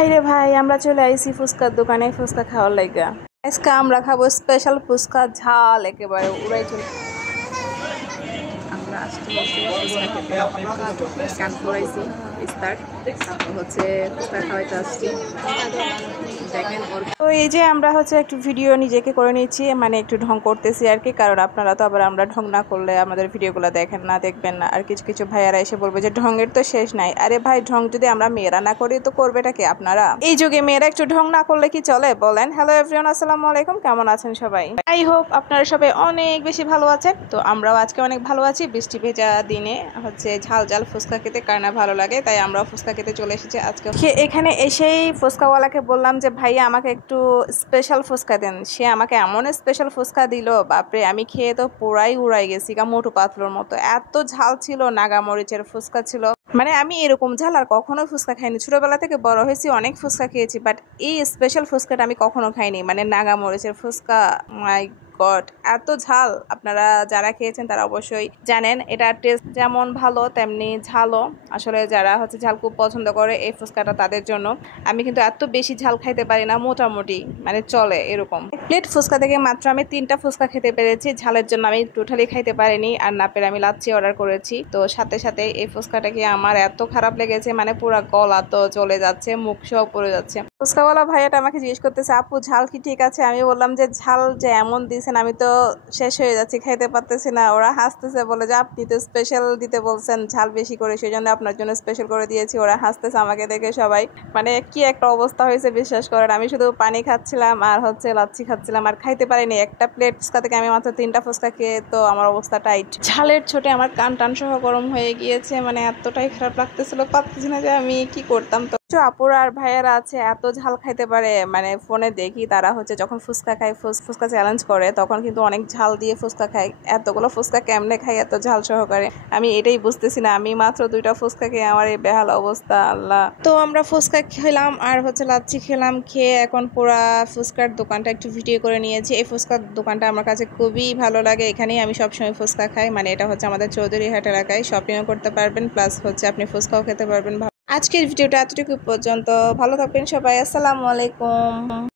ভাই রে ভাই, আমরা চলে আইছি ফুচকার দোকানে ফুচকা খাওয়ার লাইগা। আজকে আমরা খাবো স্পেশাল ফুচকা, ঝাল একেবারে উড়াই চলে। আমরা আসতে হচ্ছে স্ক্যান করাইছি স্টার্ট, তারপর হচ্ছে ফুচকা খাওয়াইতে আসছি। তো এই যে আমরা হচ্ছে একটু ভিডিও নিজেকে করে নিচ্ছি, মানে একটু ঢং করতেছি আর কি, কারণ আপনারা তো আবার আমরা ঢং না করলে আমাদের ভিডিওগুলো দেখেন না, দেখবেন না। আর কিছু কিছু ভাইয়ারা এসে বলবে যে ঢঙের তো শেষ নাই। আরে ভাই, ঢং যদি আমরা মেয়েরা না করি তো করবেটা কি আপনারা? এই যুগে মেয়েরা একটু ঢং না করলে কি চলে বলেন? হ্যালো এভরিওয়ান, আসসালামু আলাইকুম, কেমন আছেন সবাই? আই হোপ আপনারা সবাই অনেক বেশি ভালো আছেন। তো আমরাও আজকে অনেক ভালো আছি। বৃষ্টি ভেজা দিনে হচ্ছে ঝাল ঝাল ফুচকা খেতে কার না ভালো লাগে, তাই আমরাও ফুচকা খেতে চলে এসেছি আজকে। এখানে এসেই ফুচকাওয়ালাকে বললাম যে ভাইয়া আমাকে একটু স্পেশাল ফুচকা দেন। সে আমাকে এমন স্পেশাল ফুচকা দিল, বাপরে, আমি খেয়ে তো পুরাই উড়াই গেছি গা, মোটু পাতলোর মতো। এত ঝাল ছিল, নাগামরিচের ফুচকা ছিল। মানে আমি এরকম ঝাল আর কখনো ফুচকা খাইনি। ছোটবেলা থেকে বড় হয়েছি, অনেক ফুচকা খেয়েছি, বাট এই স্পেশাল ফুচকাটা আমি কখনো খাইনি। মানে নাগামরিচের ফুচকা, মাই গড, এত ঝাল! আপনারা যারা খেয়েছেন তারা অবশ্যই জানেন এটা টেস্ট যেমন ভালো তেমনি ঝালও। আসলে যারা হচ্ছে ঝাল খুব পছন্দ করে এই ফুচকাটা তাদের জন্য। আমি কিন্তু এত বেশি ঝাল খাইতে পারি না, মোটামুটি মানে চলে এরকম। প্লেট ফুচকা থেকে মাত্র আমি 3টা ফুচকা খেতে পেরেছি। ঝালের জন্য আমি টোটালি খাইতে পারিনি, আর না পেরে আমি লাচ্ছি অর্ডার করেছি। তো সাথে সাথে এই ফুচকাটাকে আমার এত খারাপ লেগেছে, মানে পুরো গলা তো চলে যাচ্ছে, মুখ সহ পড়ে যাচ্ছে। ফুচকাওয়ালা ভাইয়াটা আমাকে জিজ্ঞেস করতেছে, আপু ঝাল কি ঠিক আছে? আমি বললাম যে ঝাল যে এমন দিয়েছেন আমি তো শেষ হয়ে যাচ্ছি, খাইতে পারতেছি না। ওরা হাসতেছে, বলে যে আপনি তো স্পেশাল দিতে বলছেন ঝাল বেশি করে, সেই জন্য আপনার জন্য স্পেশাল করে দিয়েছি। ওরা হাসতেছে আমাকে দেখে সবাই। মানে কি একটা অবস্থা হয়েছে বিশ্বাস করেন। আমি শুধু পানি খাচ্ছিলাম আর হচ্ছে লাচ্ছি খাচ্ছিলাম, আর খাইতে পারিনি। একটা প্লেট ফুচকা থেকে আমি মাত্র 3টা ফুচকা খেয়ে তো আমার অবস্থা টাইট। ঝালের ছোটে আমার কান টান সহ গরম হয়ে গিয়েছে, মানে এতটাই খারাপ লাগতেছিল, পারতেছি না যে আমি কি করতাম। তো আপুরা আর ভাইয়ারা আছে এত ঝাল খাইতে পারে, মানে ফোনে দেখি তারা হচ্ছে যখন ফুচকা খায়, ফুচকা চ্যালেঞ্জ করে, তখন কিন্তু অনেক ঝাল দিয়ে ফুচকা খায়। এতগুলো ফুচকা কেমনে খায় এত ঝাল সহকারে? আমি এটাই বুঝতেছি না। আমি মাত্র 2টা ফুচকা খেয়ে আমার এই বেহাল অবস্থা, আল্লাহ। তো আমরা ফুচকা খেলাম আর হচ্ছে লাচ্ছি খেলাম। খেয়ে এখন পুরা ফুচকার দোকানটা একটু ভিডিও করে নিয়েছি। এই ফুচকার দোকানটা আমার কাছে খুবই ভালো লাগে। এখানেই আমি সবসময় ফুচকা খাই। মানে এটা হচ্ছে আমাদের চৌধুরীহাট এলাকায়, শপিংও করতে পারবেন, প্লাস হচ্ছে আপনি ফুচকাও খেতে পারবেন। আজকের ভিডিওটা এতটুকু পর্যন্ত। ভালো থাকবেন সবাই, আসসালামু আলাইকুম।